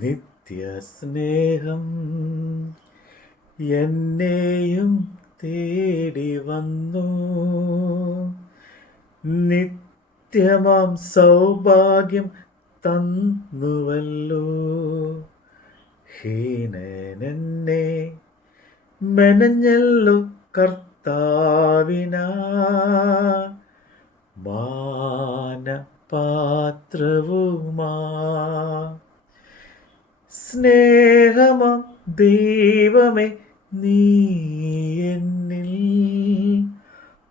നിത്യസ്നേഹം എന്നെയും തേടി വന്നു. നിത്യമാം സൗഭാഗ്യം തന്നുവല്ലോ. ഹീനനെന്നെ മെനഞ്ഞല്ലോ കർത്താവിനാ മാനപാത്രവുമാ. സ്നേഹമാം ദൈവമേ, നീ എന്നിൽ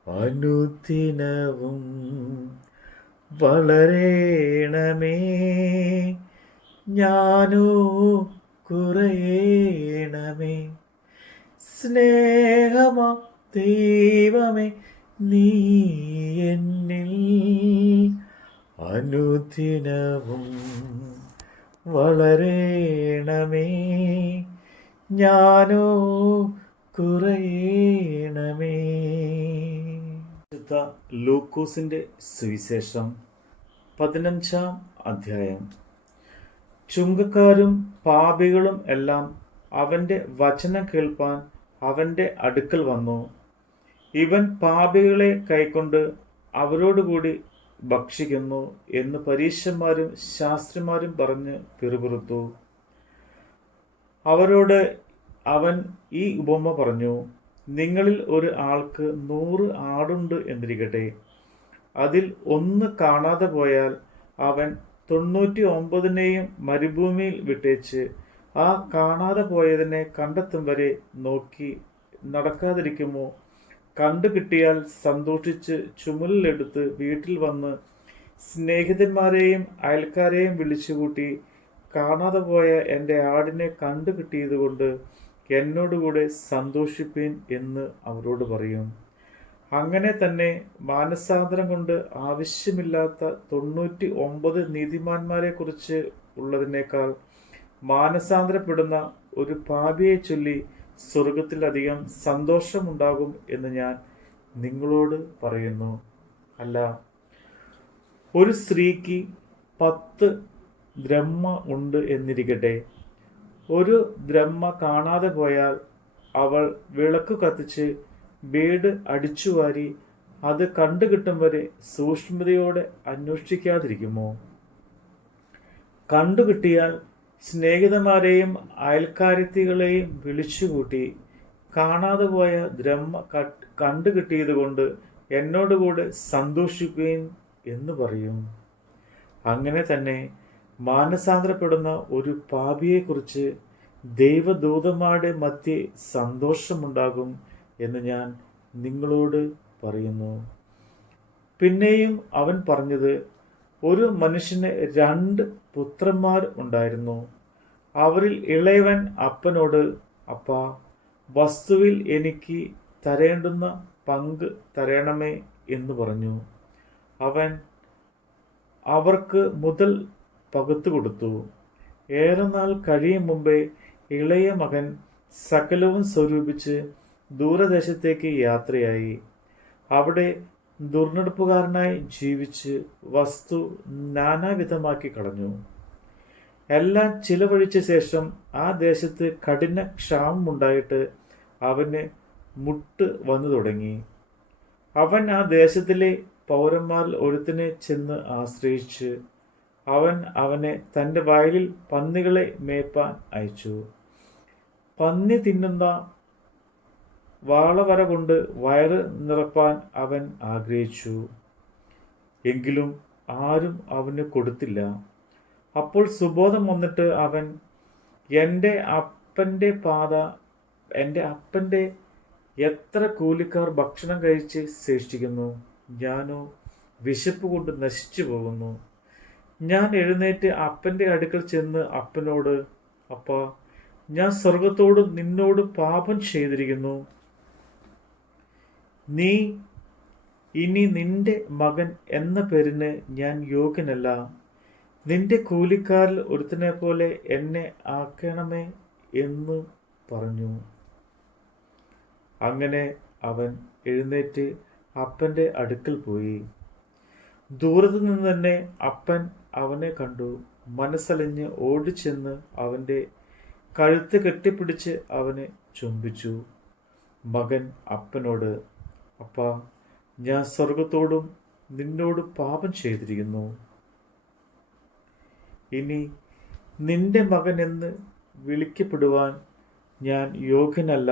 അനുദിനവും വളരേണമേ. ഞാനോ കുറയേണമേ. സ്നേഹമാം ദൈവമേ, നീ എന്നിൽ അനുദിനവും വളരേണമേ. ഞാനോ കുറയേണമേ. ലൂക്കോസിന്റെ സുവിശേഷം 15-ാം അധ്യായം. ചുങ്കക്കാരും പാപികളും എല്ലാം അവന്റെ വചനം കേൾപ്പാൻ അവന്റെ അടുക്കൽ വന്നു. ഇവൻ പാപികളെ കൈക്കൊണ്ട് അവരോടുകൂടി ഭക്ഷിക്കുന്നു എന്ന് പരീശന്മാരും ശാസ്ത്രിമാരും പറഞ്ഞ് പിറുപിറുത്തു. അവരോട് അവൻ ഈ ഉപമ പറഞ്ഞു. നിങ്ങളിൽ ഒരു ആൾക്ക് 100 ആടുണ്ട് എന്നിരിക്കട്ടെ. അതിൽ ഒന്ന് കാണാതെ പോയാൽ അവൻ 99നെയും മരുഭൂമിയിൽ വിട്ടേച്ച് ആ കാണാതെ പോയതിനെ കണ്ടെത്തും വരെ നോക്കി നടക്കാതിരിക്കുമോ? കണ്ടു കിട്ടിയാൽ സന്തോഷിച്ച് ചുമലിലെടുത്ത് വീട്ടിൽ വന്ന് സ്നേഹിതന്മാരെയും അയൽക്കാരെയും വിളിച്ചുകൂട്ടി, കാണാതെ പോയ എൻ്റെ ആടിനെ കണ്ടു കിട്ടിയതുകൊണ്ട് എന്നോടുകൂടെ സന്തോഷിപ്പീൻ എന്ന് അവരോട് പറയും. അങ്ങനെ തന്നെ മാനസാന്തരം കൊണ്ട് ആവശ്യമില്ലാത്ത 99 നീതിമാന്മാരെ കുറിച്ച് ഉള്ളതിനേക്കാൾ മാനസാന്തരപ്പെടുന്ന ഒരു പാപിയെ ചൊല്ലി സ്വർഗത്തിലധികം സന്തോഷമുണ്ടാകും എന്ന് ഞാൻ നിങ്ങളോട് പറയുന്നു. അല്ല, ഒരു സ്ത്രീക്ക് 10 ദ്രഹ്മ ഉണ്ട് എന്നിരിക്കട്ടെ. ഒരു ദ്രഹ്മ കാണാതെ പോയാൽ അവൾ വിളക്ക് കത്തിച്ച് വീട് അടിച്ചുവാരി അത് കണ്ടുകിട്ടും വരെ സൂക്ഷ്മതയോടെ അന്വേഷിക്കാതിരിക്കുമോ? കണ്ടുകിട്ടിയാൽ സ്നേഹിതന്മാരെയും അയൽക്കാരത്തികളെയും വിളിച്ചുകൂട്ടി, കാണാതെ പോയ ദ്രഹ്മ കണ്ടുകിട്ടിയതുകൊണ്ട് എന്നോടുകൂടെ സന്തോഷിക്കുകയും എന്ന് പറയും. അങ്ങനെ തന്നെ മാനസാന്തരപ്പെടുന്ന ഒരു പാപിയെക്കുറിച്ച് ദൈവദൂതന്മാരുടെ മധ്യേ സന്തോഷമുണ്ടാകും എന്ന് ഞാൻ നിങ്ങളോട് പറയുന്നു. പിന്നെയും അവൻ പറഞ്ഞത്, ഒരു മനുഷ്യന് 2 പുത്രന്മാർ ഉണ്ടായിരുന്നു. അവരിൽ ഇളയവൻ അപ്പനോട്, അപ്പാ, വസ്തുവിൽ എനിക്ക് തരേണ്ടുന്ന പങ്ക് തരണമേ എന്ന് പറഞ്ഞു. അവൻ അവർക്ക് മുതൽ പകുത്തു കൊടുത്തു. ഏറെ നാൾ കഴിയും മുമ്പേ ഇളയ മകൻ സകലവും സ്വരൂപിച്ച് ദൂരദേശത്തേക്ക് യാത്രയായി. അവിടെ ദുർനടപ്പുകാരനായി ജീവിച്ച് വസ്തു നാനാവിധമാക്കി കളഞ്ഞു. എല്ലാം ചിലവഴിച്ച ശേഷം ആ ദേശത്ത് കഠിന ക്ഷാമമുണ്ടായിട്ട് അവന് മുട്ട് വന്നു തുടങ്ങി. അവൻ ആ ദേശത്തിലെ പൗരന്മാരിൽ ഒരുത്തനെ ചെന്ന് ആശ്രയിച്ച് അവൻ അവനെ തൻ്റെ വയലിൽ പന്നികളെ മേയ്പ്പാൻ അയച്ചു. പന്നി തിന്നുന്ന വാളവര കൊണ്ട് വയറ് നിറപ്പാൻ അവൻ ആഗ്രഹിച്ചു. എങ്കിലും ആരും അവന് കൊടുത്തില്ല. അപ്പോൾ സുബോധം വന്നിട്ട് അവൻ, എൻ്റെ അപ്പൻ്റെ എത്ര കൂലിക്കാർ ഭക്ഷണം കഴിച്ച് ശേഷിക്കുന്നു, ഞാനോ വിശപ്പ് കൊണ്ട് നശിച്ചു പോകുന്നു. ഞാൻ എഴുന്നേറ്റ് അപ്പൻ്റെ അടുക്കൽ ചെന്ന് അപ്പനോട്, അപ്പാ, ഞാൻ സ്വർഗത്തോടും നിന്നോടും പാപം ചെയ്തിരിക്കുന്നു. നീ ഇനി നിന്റെ മകൻ എന്ന പേരിന് ഞാൻ യോഗ്യനല്ല. നിന്റെ കൂലിക്കാരിൽ ഒരുത്തനെ പോലെ എന്നെ ആക്കണമേ എന്ന് പറഞ്ഞു. അങ്ങനെ അവൻ എഴുന്നേറ്റ് അപ്പൻ്റെ അടുക്കൽ പോയി. ദൂരത്തു നിന്ന് തന്നെ അപ്പൻ അവനെ കണ്ടു. മനസ്സലിഞ്ഞ് ഓടിച്ചെന്ന് അവൻ്റെ കഴുത്ത് കെട്ടിപ്പിടിച്ച് അവനെ ചുംബിച്ചു. മകൻ അപ്പനോട്, അപ്പാ, ഞാൻ സ്വർഗത്തോടും നിന്നോടും പാപം ചെയ്തിരിക്കുന്നു. ഇനി നിന്റെ മകൻ എന്ന് വിളിക്കപ്പെടുവാൻ ഞാൻ യോഗ്യനല്ല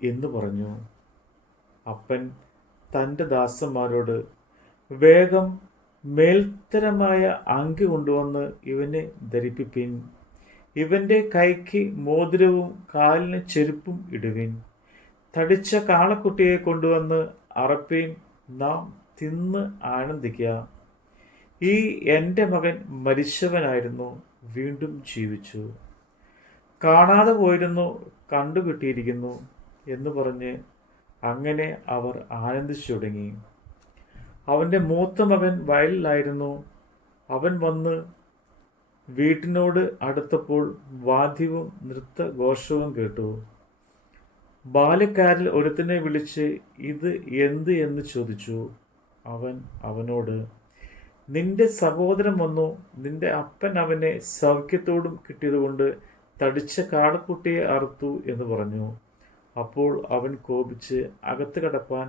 എന്ന് പറഞ്ഞു. അപ്പൻ തൻ്റെ ദാസന്മാരോട്, വേഗം മേൽത്തരമായ അങ്കി കൊണ്ടുവന്ന് ഇവനെ ധരിപ്പിപ്പിൻ, ഇവൻ്റെ കൈക്ക് മോതിരവും കാലിന് ചെരുപ്പും ഇടുവിൻ. തടിച്ച കാളക്കുട്ടിയെ കൊണ്ടുവന്ന് അറപ്പീൻ, നാം തിന്ന് ആനന്ദിക്കുക. ഈ എൻ്റെ മകൻ മരിച്ചവനായിരുന്നു, വീണ്ടും ജീവിച്ചു, കാണാതെ പോയിരുന്നു, കണ്ടുകിട്ടിയിരിക്കുന്നു എന്ന് പറഞ്ഞ് അങ്ങനെ അവർ ആനന്ദിച്ചു തുടങ്ങി. അവൻ്റെ മൂത്ത മകൻ വയലിലായിരുന്നു. അവൻ വന്ന് വീട്ടിനോട് അടുത്തപ്പോൾ വാദ്യവും നൃത്തഘോഷവും കേട്ടു. ബാല്യക്കാരിൽ ഒരുത്തനെ വിളിച്ച് ഇത് എന്ത് എന്ന് ചോദിച്ചു. അവൻ അവനോട്, നിന്റെ സഹോദരൻ വന്നു, നിന്റെ അപ്പൻ അവനെ സൗഖ്യത്തോടും കിട്ടിയതുകൊണ്ട് തടിച്ച കാളക്കുട്ടിയെ അറുത്തു എന്ന് പറഞ്ഞു. അപ്പോൾ അവൻ കോപിച്ച് അകത്ത് കടപ്പാൻ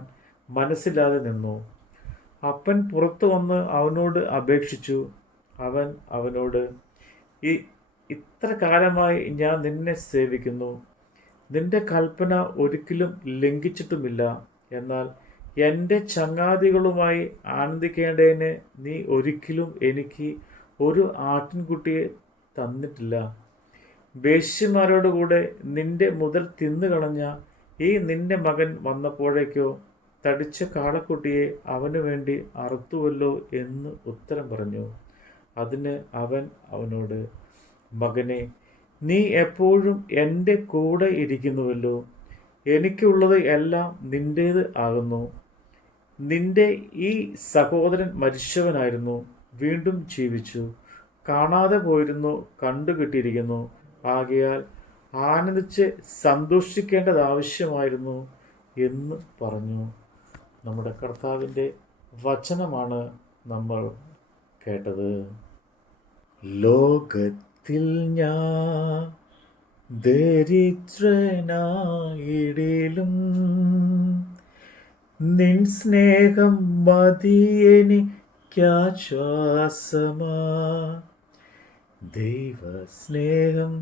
മനസ്സില്ലാതെ നിന്നു. അപ്പൻ പുറത്തു വന്ന് അവനോട് അപേക്ഷിച്ചു. അവൻ അവനോട്, ഇത്ര കാലമായി ഞാൻ നിന്നെ സേവിക്കുന്നു, നിന്റെ കൽപ്പന ഒരിക്കലും ലംഘിച്ചിട്ടുമില്ല. എന്നാൽ എൻ്റെ ചങ്ങാതികളുമായി ആനന്ദിക്കേണ്ടതിന് നീ ഒരിക്കലും എനിക്ക് ഒരു ആട്ടിൻകുട്ടിയെ തന്നിട്ടില്ല. വേശ്യമാരോടുകൂടെ നിന്റെ മുതൽ തിന്നുകളഞ്ഞ ഈ നിന്റെ മകൻ വന്നപ്പോഴേക്കോ തടിച്ച കാളക്കുട്ടിയെ അവനു വേണ്ടി അറുത്തുവല്ലോ എന്ന് ഉത്തരം പറഞ്ഞു. അതിന് അവൻ അവനോട്, മകനെ, നീ എപ്പോഴും എൻ്റെ കൂടെ ഇരിക്കുന്നുവല്ലോ, എനിക്കുള്ളത് എല്ലാം നിൻ്റേത് ആകുന്നു. നിന്റെ ഈ സഹോദരൻ മരിച്ചവനായിരുന്നു, വീണ്ടും ജീവിച്ചു, കാണാതെ പോയിരുന്നു, കണ്ടുകിട്ടിയിരിക്കുന്നു. ആകയാൽ ആനന്ദിച്ച് സന്തോഷിക്കേണ്ടത് ആവശ്യമായിരുന്നു എന്ന് പറഞ്ഞു. നമ്മുടെ കർത്താവിൻ്റെ വചനമാണ് നമ്മൾ കേട്ടത്. ലോകത്തിൽ ഞാൻ ദരിദ്രനായിടിലും നിൻ സ്നേഹം മതിയെനിക്കാശ്വാസമാ. ദൈവസ്നേഹം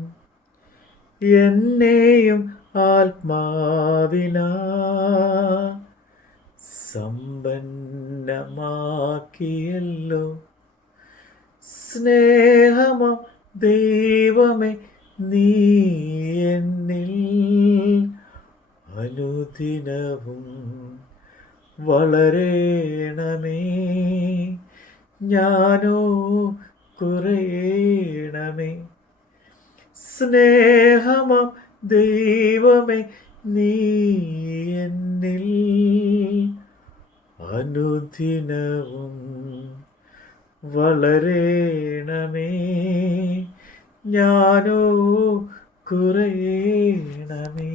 എന്നെയും ആത്മാവിനാ സമ്പന്നമാക്കിയല്ലോ. സ്നേഹമാം ദൈവമേ, നീ എന്നിൽ അനുദിനവും വളരേണമേ, ഞാനോ കുറയണമേ. സ്നേഹമാം ദൈവമേ, നീ എന്നിൽ അനുദിനവും വളരേണമേ, ഞാനോ കുറയണമേ.